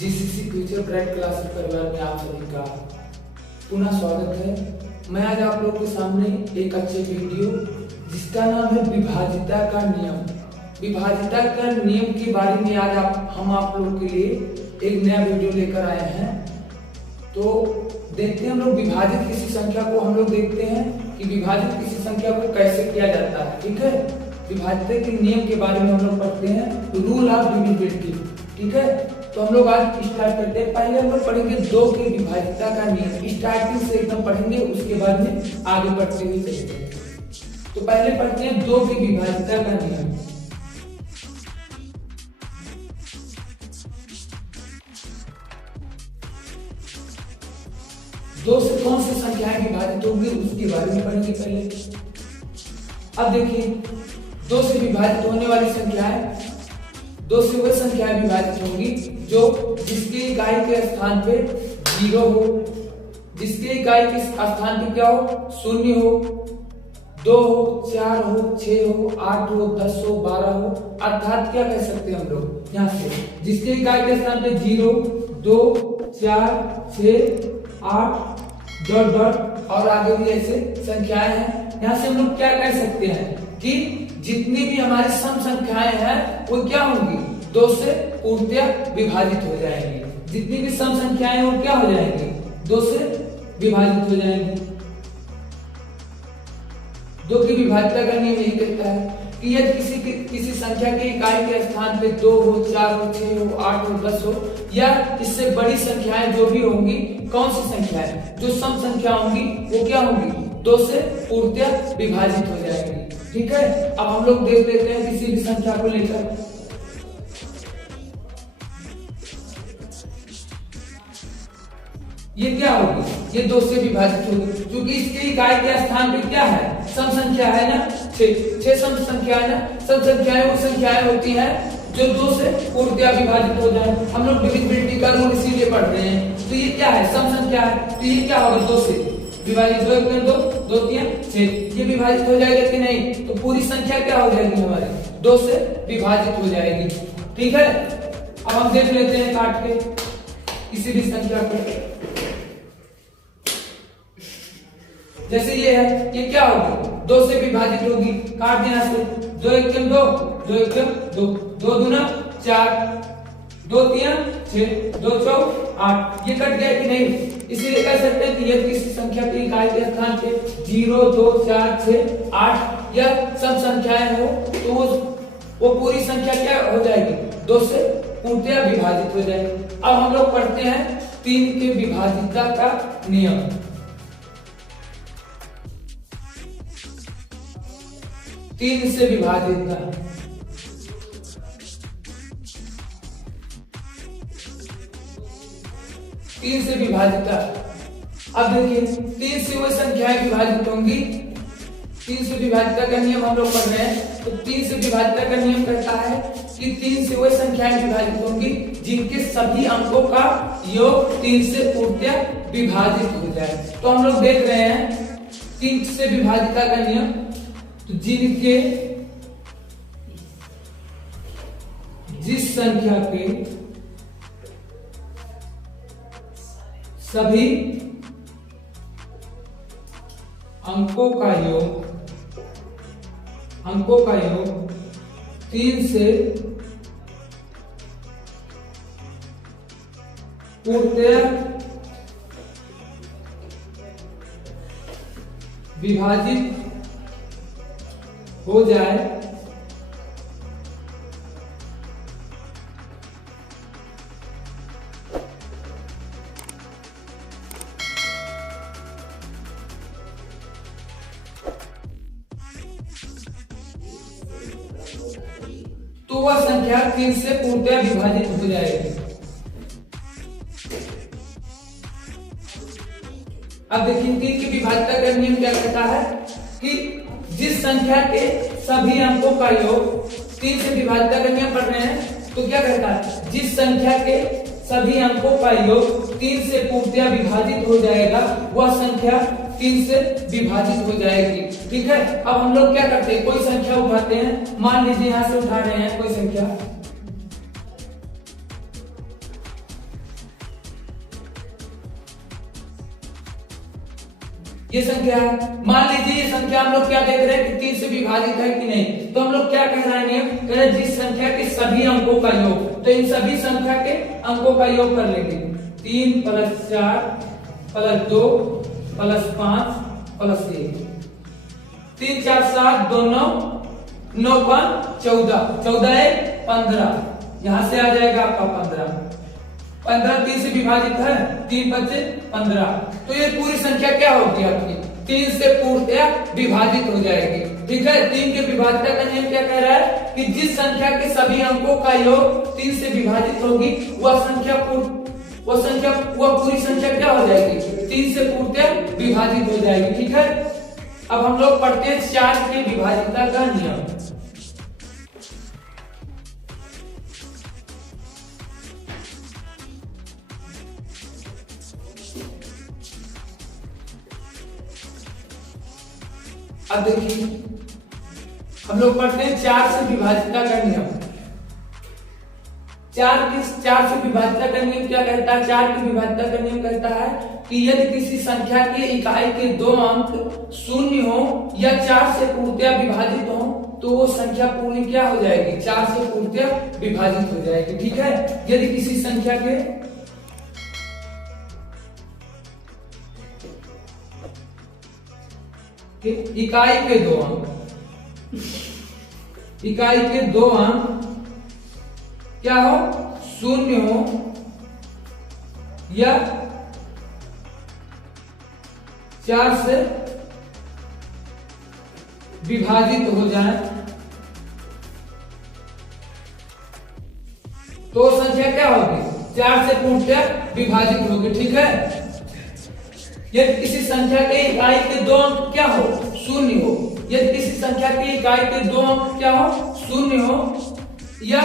GCC future bright classes परिवार में आप सभी का पुनः स्वागत है। मैं आज आप लोगों के सामने एक अच्छे वीडियो जिसका नाम है विभाजिता का नियम। विभाजिता का नियम के बारे में आज हम आप लोगों के लिए एक नया वीडियो लेकर आए हैं। तो देखते हैं हम लोग विभाजित किसी संख्या को हम लोग देखते हैं कि विभाजित किसी संख्या को कैसे किया जाता है। ठीक है, विभाजिता के नियम के बारे में हम लोग पढ़ते हैं, रूल ऑफ डिविजिबिलिटी। ठीक है, तो हम लोग आज स्टार्ट करते हैं। पहले हम लोग पढ़ेंगे 2 की विभाजिता का नियम, स्टार्टिंग से एकदम पढ़ेंगे, उसके बाद में आगे बढ़ते हुए चलेंगे। तो पहले पढ़ते हैं 2 की विभाजिता का नियम। दो से कौन सी संख्याएं विभाजित होंगी उसके बारे में पढ़ेंगे पहले। अब देखिए 2 से विभाजित होने वाली संख्याएं, 2 से वह संख्याएं विभाजित होंगी जो जिसकी इकाई के स्थान पे 0 हो, जिसकी इकाई के स्थान पे क्या हो, 0 हो, 2 हो, 4 हो, 6 हो, 8 हो, 10 हो, 12 हो। अर्थात क्या कह सकते हैं हम लोग यहाँ से, जिसकी इकाई के स्थान पे 0, 2, 4, 6, 8 डॉट डॉट और आगे भी ऐसे संख्याएं हैं। यहाँ से हम लोग क्या कह सकते हैं कि जितनी भी हमारी सम संख्याएं हैं वो क्या होंगी, 2 से पूर्णतः विभाजित हो जाएंगी। जितनी भी सम संख्याएं वो क्या हो जाएंगी, 2 से विभाजित हो जाएंगी। 2 की विभाजिता का नियम यही कहता है कि यदि किसी संख्या की इकाई के स्थान पे 2 हो, 4 हो, 6 हो, 8 हो, 10 हो या इससे बड़ी संख्याएं जो भी होंगी, कौन सी संख्याएं, जो सम संख्या होंगी वो क्या होंगी, 2 से पूर्णतः विभाजित हो जाएंगी। ठीक है, अब हम लोग देख लेते हैं किसी भी संख्या को लेकर। ये क्या होगी, ये 2 से विभाजित होगी क्योंकि इसकी इकाई के स्थान पे क्या है, सम संख्या है ना, 6 सम संख्या है ना। सम संख्याएं वो संख्याएं होती हैं जो 2 से पूर्णतः विभाजित हो जाए। हम लोग डिविजिबिलिटी का रूल इसीलिए पढ़ रहे हैं। तो ये क्या है, सम संख्या है, तो ये क्या होगा, 2 से विभाजित, 2 1 2, 2 3 6, ये विभाजित हो जाएगा कि नहीं, तो पूरी संख्या क्या हो जाएगी हमारी, 2 से विभाजित हो जाएगी। ठीक है, अब हम देख लेते हैं काट के किसी भी संख्या को। जैसे ये है, ये क्या होगी, 2 से विभाजित होगी, काट देना से 2 1 2, 2 1 2, 2 2 4, 2 3 6, 2 4 8, ये कट गया कि नहीं। इसीलिए कह सकते हैं कि यदि किसी संख्या की इकाई के स्थान पे 0 2 4 6 8 या सब संख्याएं हो तो वो पूरी संख्या क्या हो जाएगी, 2 से पूर्णतः विभाजित हो जाएगी। अब हम लोग पढ़ते हैं 3 के विभाजिता का नियम। तीन से विभाजित, 3 से विभाजित। अब देखिए 3 से वह संख्याएं विभाजित होंगी। 3 से विभाजिता का नियम हम लोग पढ़ रहे हैं। तो 3 से विभाजिता का नियम कहता है कि 3 से वह संख्याएं विभाजित होंगी जिनके सभी अंकों का योग 3 से पूर्णतः विभाजित हो जाए। तो हम लोग देख रहे हैं 3 से विभाजिता का नियम, तो जिनके जिस संख्या के सभी अंकों का योग 3 से पूर्णतः विभाजित हो जाए तो वह संख्या 3 से पूर्णतः विभाजित हो जाएगी। अब देखिए 3 की विभाजिता का नियम क्या कहता है कि जिस संख्या के सभी अंकों का योग 3 से विभाजिता का नियम पढ़ रहे हैं, तो क्या कहता है, जिस संख्या के सभी अंकों का योग 3 से पूर्णतः विभाजित हो जाएगा वह संख्या 3 से विभाजित हो जाएगी। ठीक है, अब हम लोग क्या करते हैं, कोई संख्या उठाते हैं, मान लीजिए यहां से उठा रहे हैं कोई संख्या, ये संख्या है। मान लीजिए ये संख्या हम लोग क्या देख रहे हैं कि 3 से विभाजित है कि नहीं, तो हम लोग क्या कह रहे हैं नियम, कह रहे हैं जिस संख्या के सभी अंकों का योग, तो इन सभी संख्या के अंकों का योग कर लेंगे। 3 + 4 + 2 + 5 + 1, 3 4 7 2 9 9 5 14, 14 1 15, यहां से आ जाएगा आपका 15, 15 3 से विभाजित है, 3 बचे 15, तो ये पूरी संख्या क्या होगी आपकी 3 से पूर्णतः विभाजित हो जाएगी। ठीक है, 3 के विभाज्यता का नियम क्या कह रहा है कि जिस संख्या के सभी अंकों का योग 3 से विभाजित होगी वह पूरी संख्या क्या हो जाएगी 3 से पूर्णतः विभाजित हो जाएगी। ठीक है, अब हम लोग पढ़ते हैं 4 के विभाज्यता का नियम। अब देखिए हम लोग पढ़ते हैं 4 से विभाज्यता का नियम। 4 से विभाज्यता का नियम क्या कहता है, 4 की विभाज्यता का नियम कहता है कि यदि किसी संख्या के इकाई के 2 अंक शून्य हो या 4 से पूर्णतः विभाजित हो तो वो संख्या पूरी क्या हो जाएगी 4 से पूर्णतः विभाजित हो जाएगी। ठीक है, यदि किसी संख्या के इकाई के 2 अंक, इकाई के 2 अंक क्या हो शून्य हो या 4 से विभाजित हो जाए तो संख्या क्या होगी 4 से पूर्णतः विभाजित होगी। ठीक है, यदि किसी संख्या के इकाई के 2 अंक क्या हो शून्य हो, यदि किसी संख्या के इकाई के 2 अंक क्या हो शून्य हो या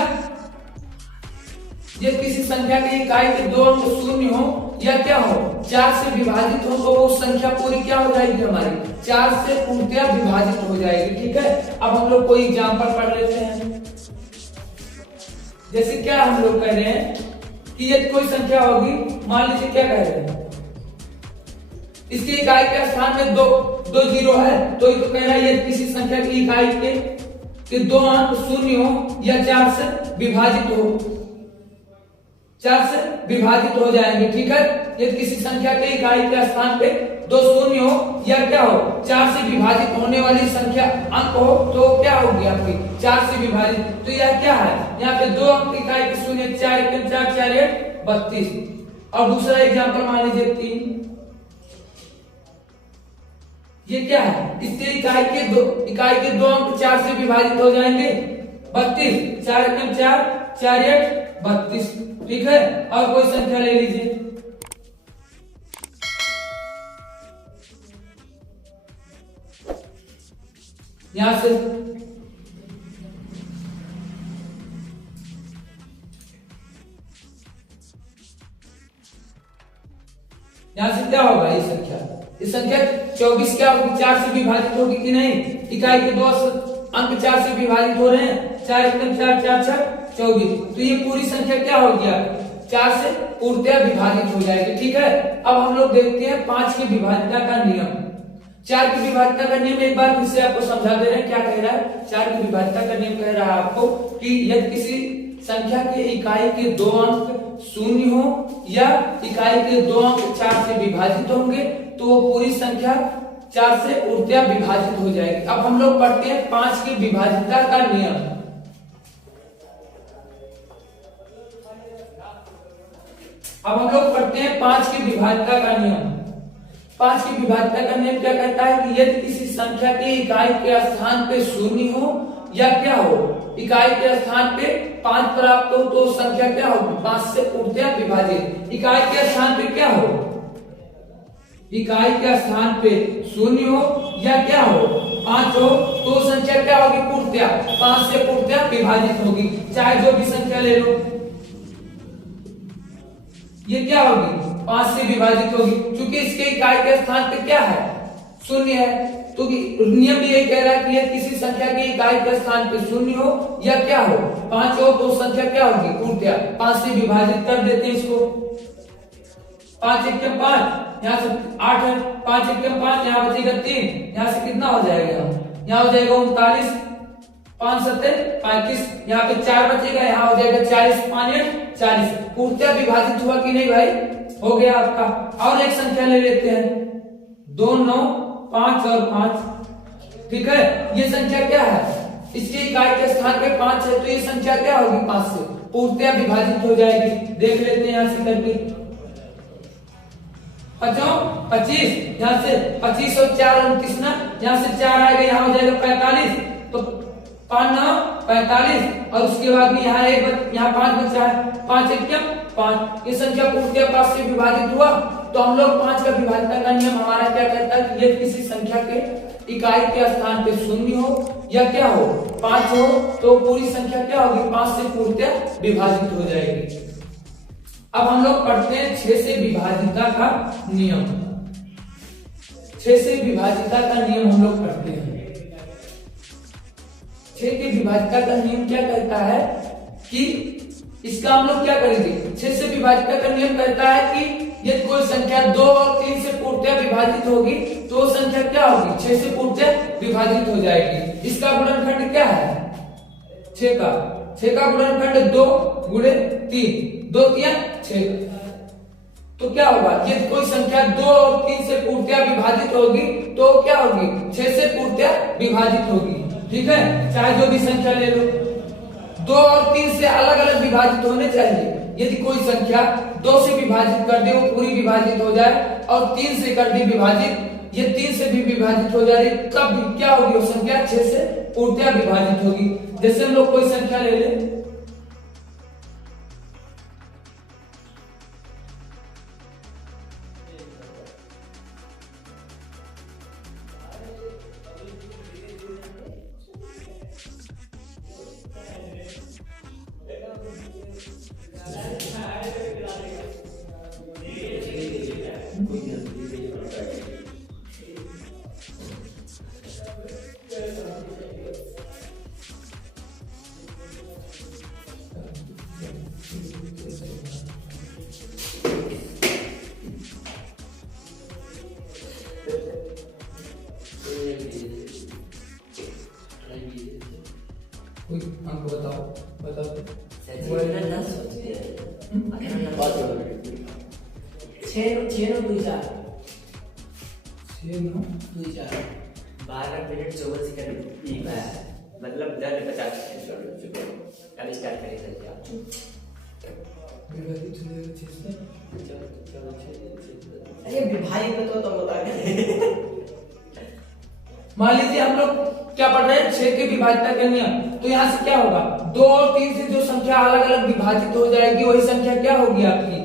यदि किसी संख्या के इकाई के 2 अंक शून्य हो या क्या हो 4 से विभाजित हो तो वो संख्या पूरी क्या हो जाएगी हमारी 4 से पूर्णतः विभाजित हो जाएगी। ठीक है, अब हम लोग कोई एग्जांपल पढ़ लेते हैं। जैसे क्या हम लोग कह रहे हैं कि यदि कोई संख्या होगी, मान लीजिए क्या कह रहे हैं इसकी इकाई के स्थान में 2 जीरो है, तो ये तो कह रहा है यदि किसी संख्या की इकाई के 2 अंक शून्य हो या 4 से विभाजित हो, 4 से विभाजित हो जाएंगे। ठीक है, यदि किसी संख्या के इकाई के स्थान पे 2 शून्य हो या क्या हो 4 से विभाजित होने वाली संख्या अंक हो तो क्या होगी आपकी 4 से विभाजित, तो यह क्या है यहाँ पे 2 अंक इकाई के शून्य 4 4 4 8 32। और दूसरा एग्जाम्पल मान लीजिए 3, ये क्या है इसके इकाई के 2 अंक 4 से विभाजित हो जाएंगे 32, 4 4 4 8 32। ठीक है, और कोई संख्या ले लीजिए, यहां से क्या होगा ये संख्या 24 क्या होगी 4 से विभाजित होगी कि नहीं, इकाई के 2 अंक 4 से विभाजित हो रहे हैं 4 4 4 4 24, तो ये पूरी संख्या क्या हो गया 4 से पूर्णतः विभाजित हो जाएगी। ठीक है, अब हम लोग देखते हैं 5 की विभाज्यता का नियम। 4 की विभाज्यता का नियम एक बार फिर से आपको समझा दे रहे हैं, क्या कह रहा है 4 की विभाज्यता का नियम कह रहा है आपको कि यदि किसी संख्या के इकाई के 2 अंक शून्य हो या इकाई के 2 अंक 4 से विभाजित होंगे तो वो पूरी संख्या 4 से पूर्णतः विभाजित हो जाएगी। अब हम लोग पढ़ते हैं 5 की विभाज्यता का नियम। अब हम लोग पढ़ते हैं 5 की विभाज्यता का नियम। 5 की विभाज्यता का नियम क्या कहता है कि यदि किसी संख्या के इकाई के स्थान पे शून्य हो या क्या हो इकाई के स्थान पे 5 प्राप्त हो तो संख्या क्या होगी 5 से पूर्णतः विभाजित। इकाई के स्थान पे क्या हो इकाई के स्थान पे शून्य हो या क्या हो 5 हो तो संख्या क्या होगी पूर्णतः 5 से पूर्णतः विभाजित होगी, चाहे जो भी संख्या ले लो ये क्या होगी 5 से विभाजित होगी, क्योंकि इसके इकाई के स्थान पे क्या है शून्य है। तो नियम भी यही कह रहा है कि यदि किसी संख्या के इकाई के स्थान पे शून्य हो या क्या हो 5 हो तो संख्या क्या होगी पूर्णतः 5 से विभाजित कर देते हैं इसको। 5 1 5, यहाँ से 8 है, 5 1 5, यहाँ बचेगा 3, यहाँ से कितना हो जाएगा, यहाँ हो जाएगा 39, 5 7 35, यहाँ पे 4 बचेगा, यहाँ हो जाएगा 40, 5 8 40। पूर्णतः विभाजित हुआ कि नहीं भाई, हो गया आपका। और एक संख्या ले लेते हैं, 2 9 5 और 5, ठीक है। ये संख्या क्या है, इसके इकाई के स्थान पे 5 है, तो ये संख्या क्या होगी, 5 से पूर्णतः विभाजित हो जाएगी। देख लेते हैं यहाँ से करके, 25, यहाँ से 25 और 4 29 ना, यहाँ से 4 आएगा, यहाँ हो जाएगा 45, तो 5 9 45, और उसके बाद में यहाँ यहाँ 5 बचा है, 5 1 5। ये संख्या पूर्णतः 5 से विभाजित हुआ। तो हम लोग 5 का विभाजन का नियम हमारा क्या कहता है, यदि किसी संख्या के इकाई के स्थान पे 0 हो या क्या हो 5 हो, तो पूरी संख्या क्या होगी, 5 से पूर्णतः विभाजित हो जाएगी। अब हम लोग पढ़ते हैं 6 से विभाजिता का नियम। 6 से विभाजिता का नियम हम लोग पढ़ते हैं। 6 के विभाजिता का नियम क्या कहता है कि इसका हम लोग क्या करेंगे, 6 से विभाजिता का नियम कहता है कि यदि कोई संख्या 2 और 3 से पूर्णतः विभाजित होगी तो वो संख्या क्या होगी, 6 से पूर्णतः विभाजित हो जाएगी। इसका गुणनखंड क्या है, 6 का गुणनखंड 2 गुणे 3, 2 3 6। तो क्या होगा, यदि कोई संख्या 2 और 3 से पूर्णतः विभाजित होगी तो क्या होगी, 6 से पूर्णतः विभाजित होगी, ठीक है। चाहे जो भी संख्या ले लो, 2 और 3 से अलग अलग विभाजित होने चाहिए। यदि कोई संख्या 2 से विभाजित कर दे वो पूरी विभाजित हो जाए, और 3 से कर दी विभाजित, ये 3 से भी विभाजित हो जा रही, तब भी क्या होगी, वो संख्या 6 से पूर्णतः विभाजित होगी। जैसे हम लोग कोई संख्या ले ले, कोई हमको बताओ 12 मिनट 14 सेकंड मतलब 50 स्टार्ट करेंगे। अरे भाई तो बता मान लीजिए हम लोग क्या पढ़ रहे हैं, 6 के विभाजिता का नियम। तो यहाँ से क्या होगा, 2 और 3 से जो संख्या अलग अलग विभाजित हो जाएगी वही संख्या क्या होगी आपकी,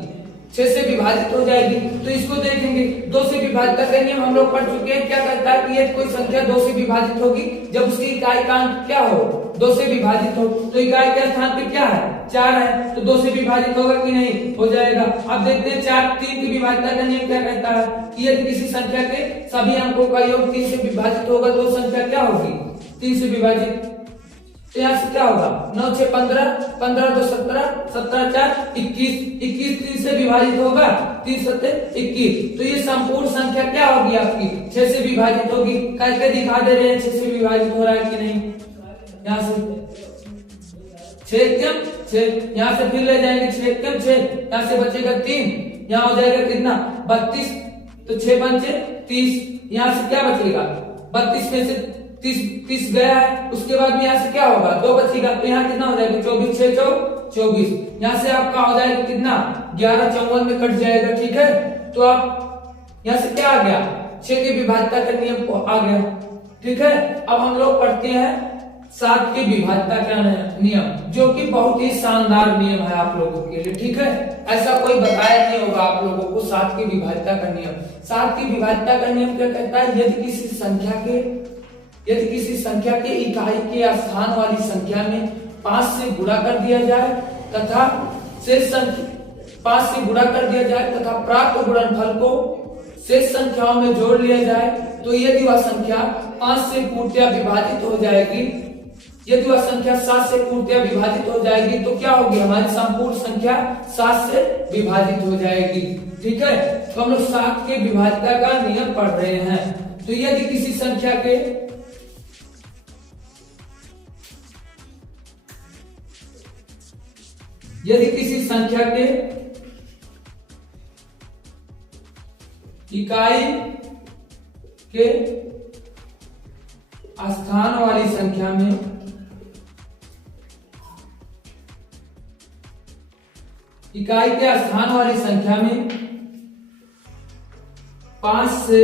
6 से विभाजित हो जाएगी। तो इसको देखेंगे, 2 से विभाजिता का नियम हम लोग पढ़ चुके हैं। क्या कहता है कि यदि कोई संख्या 2 से विभाजित होगी जब उसकी इकाई का अंक क्या हो, 2 से विभाजित हो, तो इकाई के स्थान पे क्या है, 4 है, तो 2 से विभाजित होगा कि नहीं, हो जाएगा। अब देखते हैं 4 3 की विभाजिता का नियम क्या कहता है कि यदि किसी संख्या के सभी अंकों का योग 3 से विभाजित होगा तो संख्या क्या होगी, 3 से विभाजित। तो यहाँ से क्या होगा, 9 6 15, 15 2 17, 17 4 21, 21 3 से विभाजित होगा, 3 7 21। तो ये संपूर्ण संख्या क्या होगी आपकी, 6 से विभाजित होगी। करके दिखा दे रहे हैं 6 से विभाजित हो रहा है कि नहीं। यहाँ से 6 6, यहाँ से फिर ले जाएंगे 6 6, यहाँ से बचेगा 3, यहाँ हो जाएगा कितना 32, तो 6 5 30, यहाँ से क्या बचेगा 32 में से 30 गया है, उसके बाद में यहाँ से क्या होगा 2 बचेगा, तो यहाँ कितना हो जाएगा 24 6 24, यहाँ से आपका हो जाएगा कितना 11 54 में कट जाएगा, ठीक है। तो आप यहाँ से क्या आ गया, 6 की विभाजिता का नियम को आ गया, ठीक है। अब हम लोग पढ़ते हैं 7 की विभाजिता का नियम, जो कि बहुत ही शानदार नियम है आप लोगों के लिए, ठीक है। ऐसा कोई बताया नहीं होगा आप लोगों को 7 की विभाजिता का नियम। 7 की विभाजिता का नियम क्या कहता है, यदि किसी संख्या के इकाई के स्थान वाली संख्या में 5 से गुणा कर दिया जाए तथा शेष संख्या 5 से गुणा कर दिया जाए तथा प्राप्त गुणनफल को शेष संख्याओं में जोड़ लिया जाए, तो यदि वह संख्या 5 से पूर्णतः विभाजित हो जाएगी, यदि वह संख्या 7 से पूर्णतः विभाजित हो जाएगी तो क्या होगी, हमारी संपूर्ण संख्या 7 से विभाजित हो जाएगी। ठीक है, तो हम लोग 7 के विभाज्यता का नियम पढ़ रहे हैं। तो यदि किसी संख्या के इकाई के स्थान वाली संख्या में इकाई के स्थान वाली संख्या में 5 से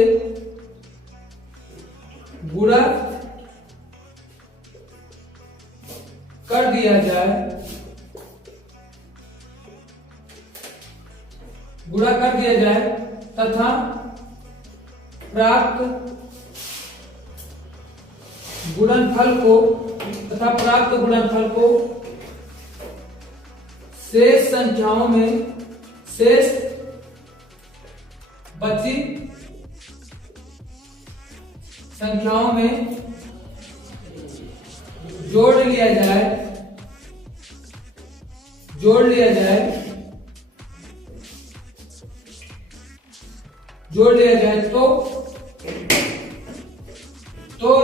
गुणा कर दिया जाए, तथा प्राप्त गुणनफल को शेष संख्याओं में बची संख्याओं में जोड़ लिया जाए तो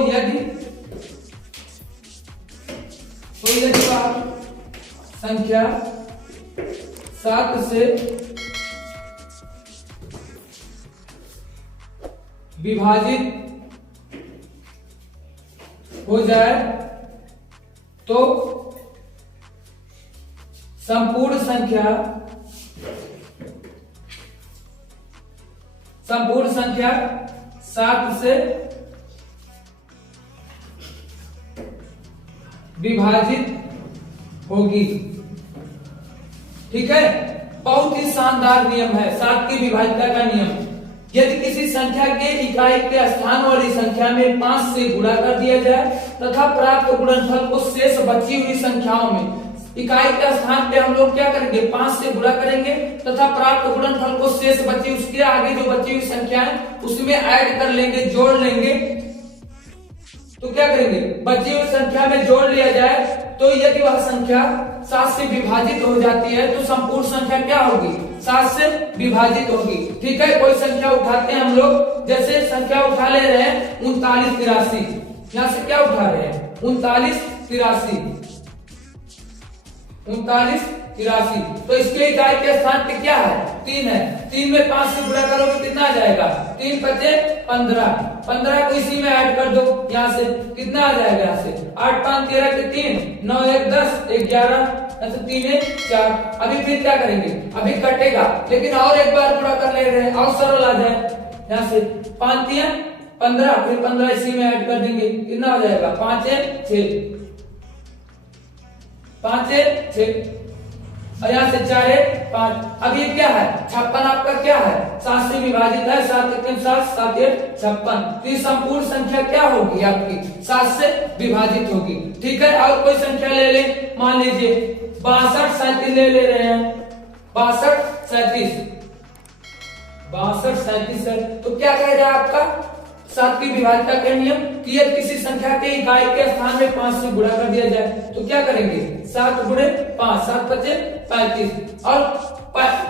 यदि वह संख्या 7 से विभाजित हो जाए तो संपूर्ण संख्या 7 से विभाजित होगी। ठीक है, बहुत ही शानदार नियम है 7 की विभाज्यता का नियम। यदि किसी संख्या के इकाई के स्थान वाली संख्या में 5 से गुणा कर दिया जाए तथा प्राप्त गुणनफल को शेष बची हुई संख्याओं में, इकाई के स्थान पे हम लोग क्या करेंगे, 5 से गुणा करेंगे तथा प्राप्त गुणनफल को शेष बची, उसके आगे जो बची हुई संख्या है उसमें ऐड कर लेंगे, जोड़ लेंगे। तो क्या करेंगे, बची हुई संख्या में जोड़ लिया जाए तो यदि वह संख्या 7 से विभाजित हो जाती है तो संपूर्ण संख्या क्या होगी, 7 से विभाजित होगी। ठीक है, कोई संख्या उठाते हैं हम लोग, जैसे संख्या उठा ले रहे हैं 39 83, यहां से क्या उठा रहे हैं 39 83, तो इसके इकाई के स्थान पे क्या है 3 है, 3 में 5 से गुणा करोगे कितना आ जाएगा, 3 5 15, 15 को इसी में ऐड कर दो, यहाँ से कितना आ जाएगा, यहाँ से 8 5 13 के 3, 9 1 10 11, 3 1 4। अभी फिर क्या करेंगे, अभी कटेगा लेकिन और एक बार गुणा कर ले रहे हैं और सरल आ जाए, यहाँ से 5 3 15, फिर 15 इसी में ऐड कर देंगे, कितना हो जाएगा 5 1 6, 5 1 6, और यहाँ से 4 1 5। अब ये क्या है 56, आपका क्या है 7 से विभाजित है, 7 1 7 7 1 56, तो ये संपूर्ण संख्या क्या होगी आपकी 7 से विभाजित होगी। ठीक है, और कोई संख्या ले ले, मान लीजिए 62 37 ले रहे हैं, 62 37 है, तो क्या कह रहा है आपका 7 की विभाज्यता का नियम कि यदि किसी संख्या के इकाई के स्थान में 5 से गुणा कर दिया जाए तो क्या करेंगे 7 गुणे 5, 7 5 35, और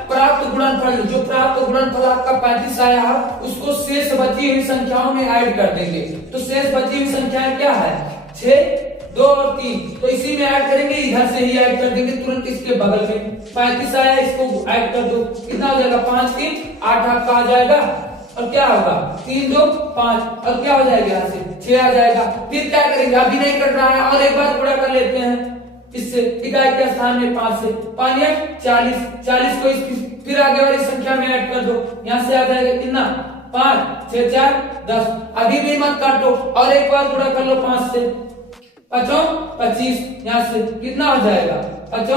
प्राप्त गुणनफल, जो प्राप्त गुणनफल आपका 35 आया है उसको शेष बची हुई संख्याओं में ऐड कर देंगे। तो शेष बची हुई संख्याएं क्या है 6 2 और 3, तो इसी में ऐड करेंगे, इधर से ही ऐड कर देंगे तुरंत इसके बगल में। 35 आया, इसको ऐड कर दो, कितना हो जाएगा 5 3 8 आपका आ जाएगा, और क्या होगा 3 2 5, और क्या हो जाएगा यहाँ से 6 आ जाएगा। फिर क्या करेंगे, अभी नहीं कट रहा है और एक बार गुणा कर लेते हैं इससे, इकाई के स्थान में 5 से, 5 40, 40 को फिर आगे वाली संख्या में ऐड कर दो, यहाँ से आ जाएगा कितना 5 6 4 10। अभी भी मत काटो और एक बार गुणा कर लो 5 से, 5 25, यहाँ से कितना हो जाएगा 5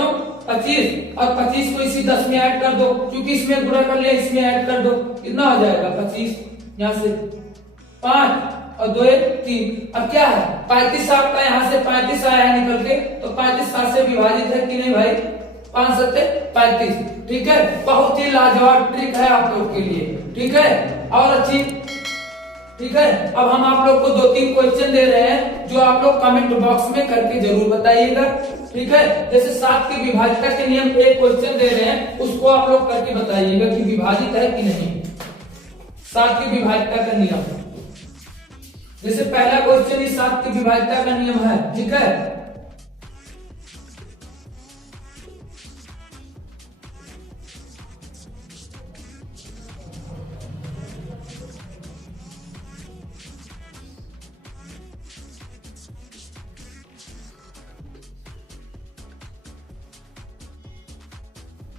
25, और 25 को इसी 10 में ऐड कर दो, क्योंकि इसमें गुणा कर लिया इसमें ऐड कर दो, कितना हो जाएगा 25, यहाँ से 5 और 2 1 3। अब क्या है 35 आपका, यहाँ से 35 आया है निकल के, तो 35 7 से विभाजित है कि नहीं भाई, 5 7 35। ठीक है, बहुत ही लाजवाब ट्रिक है आप लोग के लिए। ठीक है, और अच्छी ठीक है। अब हम आप लोग को 2-3 क्वेश्चन दे रहे हैं जो आप लोग कमेंट बॉक्स में करके जरूर बताइएगा, ठीक है। जैसे 7 की विभाज्यता के नियम पे एक क्वेश्चन दे रहे हैं, उसको आप लोग करके बताइएगा कि विभाजित है कि नहीं। 7 की विभाज्यता का नियम, जैसे पहला क्वेश्चन ही 7 की विभाज्यता का नियम है, ठीक है।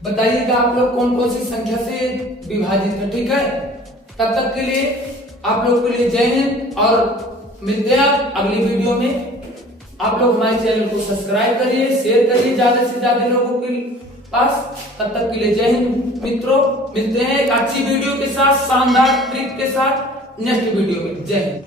बताइएगा आप लोग कौन कौन सी संख्या से विभाजित है, ठीक है। तब तक के लिए आप लोग के लिए जय हिंद और मिलते हैं अगली वीडियो में। आप लोग हमारे चैनल को सब्सक्राइब करिए, शेयर करिए ज्यादा से ज्यादा लोगों के पास। तब तक के लिए जय हिंद मित्रों, मिलते हैं एक अच्छी वीडियो के साथ, शानदार ट्रिक के साथ नेक्स्ट वीडियो में। जय हिंद।